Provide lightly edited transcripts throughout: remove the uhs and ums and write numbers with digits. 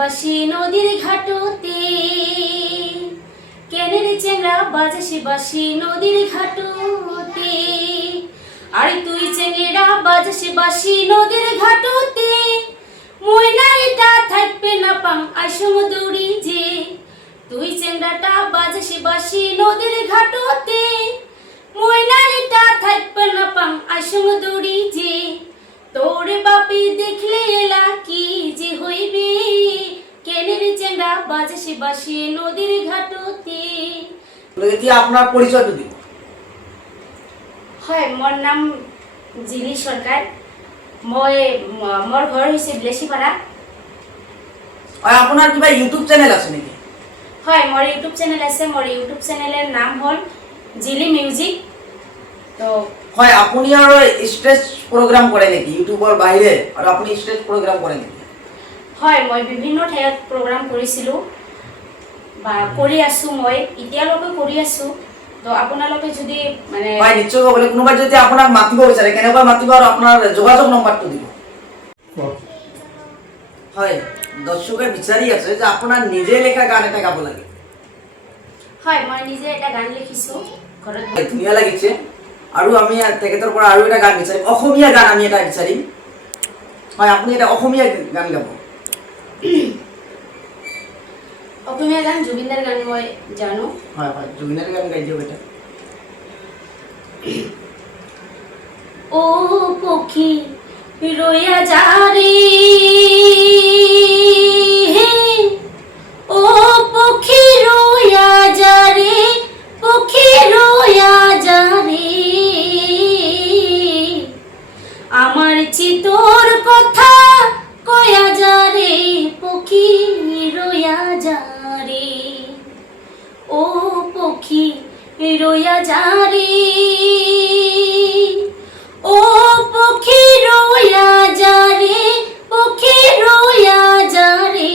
বাসি নদীর ঘাটতে কেনের চেংড়া বাজাসি বাসি নদীর ঘাটতে আর তুই চেংড়া বাজাসি বাসি নদীর ঘাটতে ময়নারিটা থাকবে না পাং আইসম দৌড়ি যে তুই চেংড়াটা বাজাসি বাসি নদীর ঘাটতে ময়নারিটা থাকবে না পাং আইসম দৌড়ি যে তোরে বাপি দেখলে এলা কি যে হইবে কেনের চেংড়া বাজাসি বাসি নদীর ঘাটতে। এতিয়া আপনার পরিচয় তো দিন। হয় মোর নাম জিলি সরকার, মই মোর ঘর হইছে বিলেসিপাড়া। আর আপনার কিবা ইউটিউব চ্যানেল আছে নাকি? হয় মোর ইউটিউব চ্যানেল আছে, মোর ইউটিউব চ্যানেলের নাম হল জিলি মিউজিক। তো হয় আপনি আর স্টেজ প্রোগ্রাম করে নাকি ইউটিউবের বাইরে, আর আপনি স্টেজ প্রোগ্রাম করে নাকি? হয় মই বিভিন্ন ঠাইত প্রোগ্রাম কৰিছিলো বা কৰি আছো, মই এতিয়ালৈকে কৰি আছো। তো আপোনালোকে যদি মানে হয় নিশ্চয় বলে কোনোবা যদি আপনার মাতিব বিচারে কেনেবা মাতিব আর আপনার যোগাযোগ নম্বরটো দিব। হয় দর্শকে বিচারি আছে যে আপনার নিজে লেখা গান এটা গাব লাগে। হয় মই নিজে এটা গান লিখিছো ঘৰত। ধুনীয়া লাগিছে আৰু আমি তেখেতৰ পৰা আৰু এটা গান বিচাৰিম, অসমীয়া গান আমি এটা বিচাৰিম। হয় আপুনি এটা অসমীয়া গান গাব। অসমীয়া গান জুবিনদাৰ গান মই জানো। হয় হয় জুবিনৰ গান গাই দিও এটা। ও পক্ষী রইয়া যা রে, ও পক্ষী রইয়া যা রে, পক্ষী রইয়া যা রে, আমার চিতর কথা কয়া যা রে, পক্ষী রইয়া যা রে, ও পক্ষী রইয়া যা রে, ও পক্ষী রইয়া যা রে, পক্ষী রইয়া যা রে,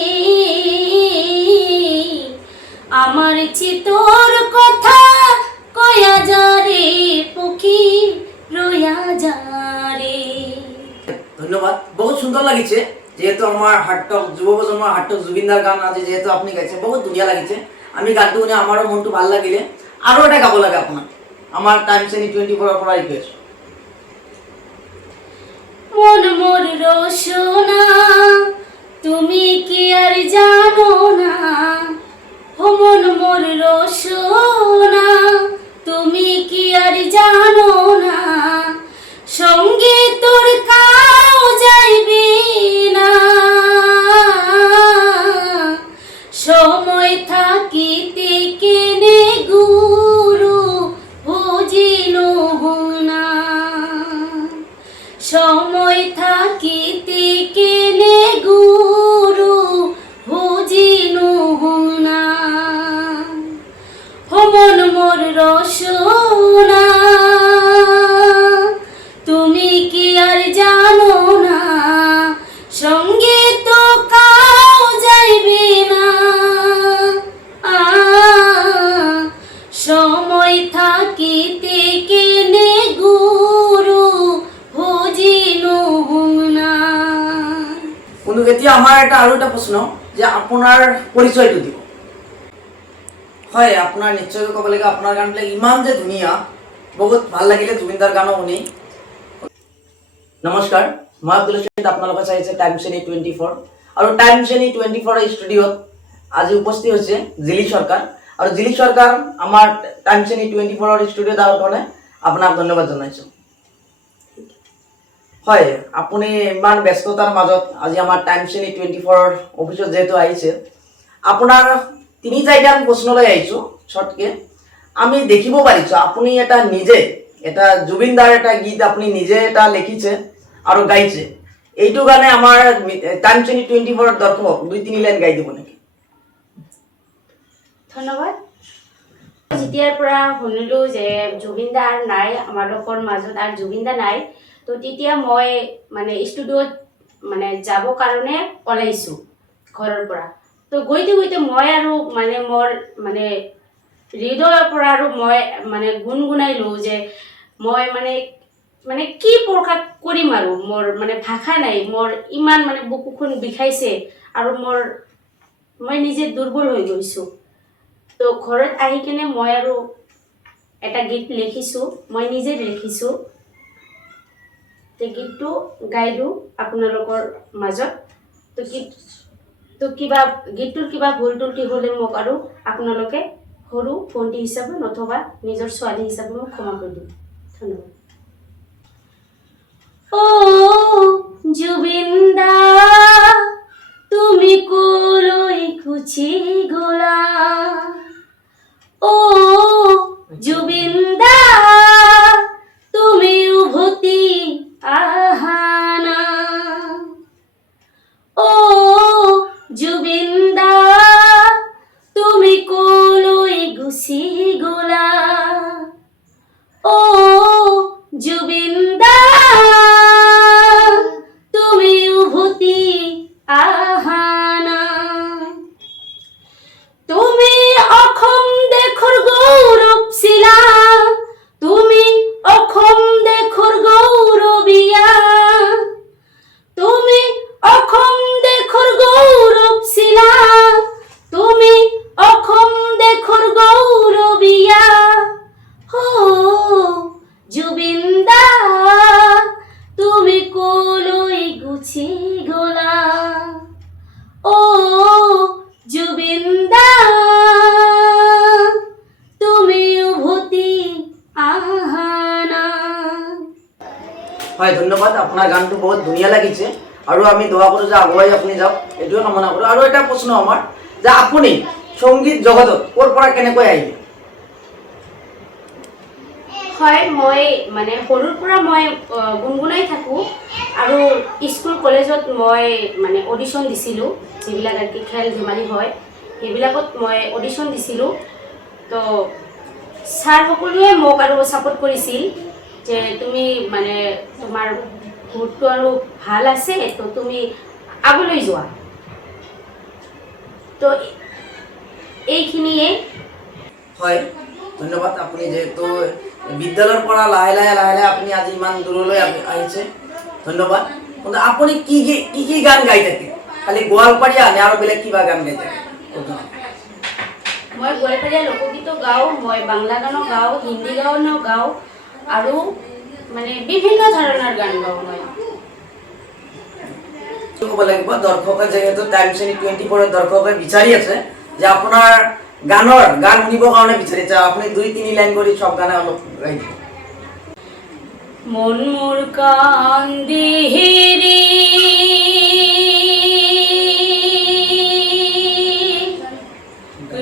আমার চিতর কথা কয়া যা রে, পক্ষী রইয়া যা রে। ধন্যবাদ, বহুত সুন্দর লাগিছে। যেহেতু আমার হাটটক যুব প্রজন্মৰ হাটটক জুবিনদাৰ গান আজি যেহেতু আপনি গাইছে বহুত ধুনীয়া লাগিছে। আমি গানটো শুনি আমাৰো মনটো ভাল লাগিলে। আৰু এটা গাব লাগে আপোনাক, আমার টাইম চেনি 24 পৰা রিকোয়েস্ট। মন মোর রোশনা তুমি কি আর জানো না, ও মন মোর রোশনা তুমি কি আর জানো না, সঙ্গে তোর কাউ যাইবে না, সময় থাকিতে কেনে গুরু বুঝিল না, সময় থাকিতে কেনে গুরু বুঝিল না, মন মোর রসনা তুমি কি আর জানো না, সঙ্গে তো কাউ যাইবে না, সময় থাকিতে কেনে গুরু বুঝিল না। কিন্তু এতিয়া আমার এটা আৰু এটা প্রশ্ন যে আপনার পরিচয়টো দিব। হয় আপনার নিশ্চয় কব লাগে আপনার গানবিলাক ইমান যে ধুনীয়া, বহুত ভাল লাগিলে জুবিনদাৰ গানো শুনি। নমস্কাৰ, মই আব্দুল ৰছিদ, আপোনালোকে চাইছে টাইম চেনি 24 আৰু টাইম চেনি 24 ষ্টুডিঅ'ত আজি উপস্থিত হৈছে জিলি সরকার। আৰু জিলি সরকার আমাৰ টাইম চেনি 24 ষ্টুডিঅ'ত আহাৰ কাৰণে আপোনাক ধন্যবাদ জনাইছো। হয় আপুনি ইমান ব্যস্ততাৰ মাজত আজি আমাৰ টাইম চেনি 24 অফিসত যেহেতু আহিছে, আপোনাৰ 3-4টা প্ৰশ্নলৈ আহিছো শর্টকে। আমি দেখিব পাৰিছো আপুনি এটা নিজে এটা জুবিনদাৰ এটা গীত আপুনি নিজে এটা লিখিছে আৰু গাইছে। এইটো গানে আমাৰ টাইম চেনি 24 দৰ্শক 2-3 লাইন গাই দিব নেকি? ধন্যবাদ। যেতিয়াৰ পৰা শুনিলো যে জুবিনদাৰ নাই আমাৰ লোকৰ মাজত আৰু জুবিনদা নাই, তো তেতিয়া মই মানে ষ্টুডিঅ'ত মানে যাব কাৰণে ওলাইছো ঘৰৰ পৰা। তো গৈতে গৈতে মই আৰু মানে মোৰ মানে হৃদয়ৰ পৰা আৰু মই মানে গুণগুণাইলো যে মই মানে মানে কি প্ৰকাশ কৰিম আৰু মোৰ মানে ভাষা নাই, মোৰ ইমান মানে বুকুখন বিষাইছে আৰু মোৰ মই নিজে দুৰ্বল হৈ গৈছোঁ। তো ঘৰত আহি কিনে মই আৰু এটা গীত লিখিছোঁ, মই নিজে লিখিছোঁ। গীতটো গাই দিওঁ আপোনালোকৰ মাজত। তো কিবা গীতটোৰ কিবা ভুল ত্ৰুটি হ'লে মোক আৰু আপোনালোকে সৰু ভণ্টি হিচাপে নথবা নিজৰ ছোৱালী হিচাপে মোক ক্ষমা কৰি দিম। ধন্যবাদ। ও জুবিন দা তুমি কলৈ গুচি গ'লা? ও জুবিন দা তুমি উভতি আহা না। ও জুবিন দা তুমি কলৈ গুচি গ'লা? ও জুবিন দা তুমি উভতি আহা না। তুমি অসম দেশৰ গৌৰৱ ছিলা, তুমি অসম দেশৰ গৌৰৱীয়া, তুমি অসম দেশৰ গৌৰৱ ছিলা, তুমি অসম দেশৰ গৌৰৱীয়া। ও জুবিন দা তুমি কলৈ গুচি গ'লা? ও জুবিন দা তুমি উভতি আহা না। হয়, ধন্যবাদ। আপোনাৰ গানটো বহুত ধুনীয়া লাগিছে আৰু আমি দোৱা কৰোঁ যে আগুৱাই আপুনি যাওক, এইটোৱে কামনা কৰোঁ। আৰু এটা প্ৰশ্ন আমাৰ যে আপুনি সংগীত জগতত ক'ৰ পৰা কেনেকৈ আহিলে? হয়, মই মানে সৰুৰ পৰা মই গুণগুণাই থাকোঁ আৰু স্কুল কলেজত মই মানে অডিশ্যন দিছিলোঁ, যিবিলাক আৰু কি খেল ধেমালি হয় সেইবিলাকত মই অডিশ্যন দিছিলোঁ। তো ছাৰ সকলোৱে মোক আৰু ছাপোৰ্ট কৰিছিল যে তুমি মানে তোমাৰ সুৰটো আৰু ভাল আছে, তো তুমি আগলৈ যোৱা। তো এইখিনিয়ে। হয়, ধন্যবাদ। আপুনি যিহেতু বিদ্যালয়ৰ পৰা লাহে লাহে আপুনি আজি ইমান দূৰলৈ আহিছে, ধন্যবাদ। কিন্তু আপুনি কি গান গাই থাকে? খালি গোৱালপাৰীয়া নে আৰু বেলেগ কিবা গান গাই থাকে? মই গোৱালপাৰীয়া লোকগীতো গাওঁ, মই বাংলা গানো গাওঁ, হিন্দী গানো গাওঁ আৰু মানে বিভিন্ন ধৰণৰ গান গাওঁ মই। ক'ব লাগিব দৰ্শকে যিহেতু টাইমশ্ৰেণী 24ৰ দৰ্শকে বিচাৰি আছে যে আপোনাৰ গান শুনিবৰ কাৰণে বিচাৰিছে, আপুনি 2-3 লাইন কৰি সব গানে অলপ গাই দিব। মন মোর কান্দিহিরি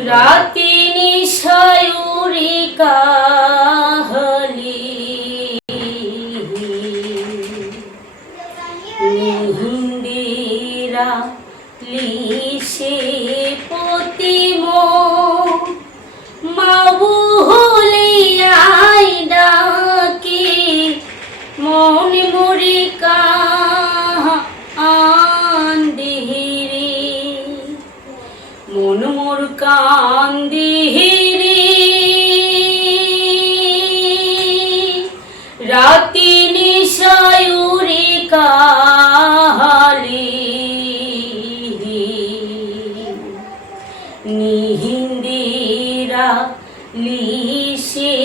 রাতি নিশায়ুরি কাহলি নিহিন্দিরা লিশে পতিম মাবুলিয়াই ডাকি মন মরি কান্দিহিরি মন মোর কান্দিহিরি রাতি নিশায়ুরি কাহালি নিহিন্দিরা লিশে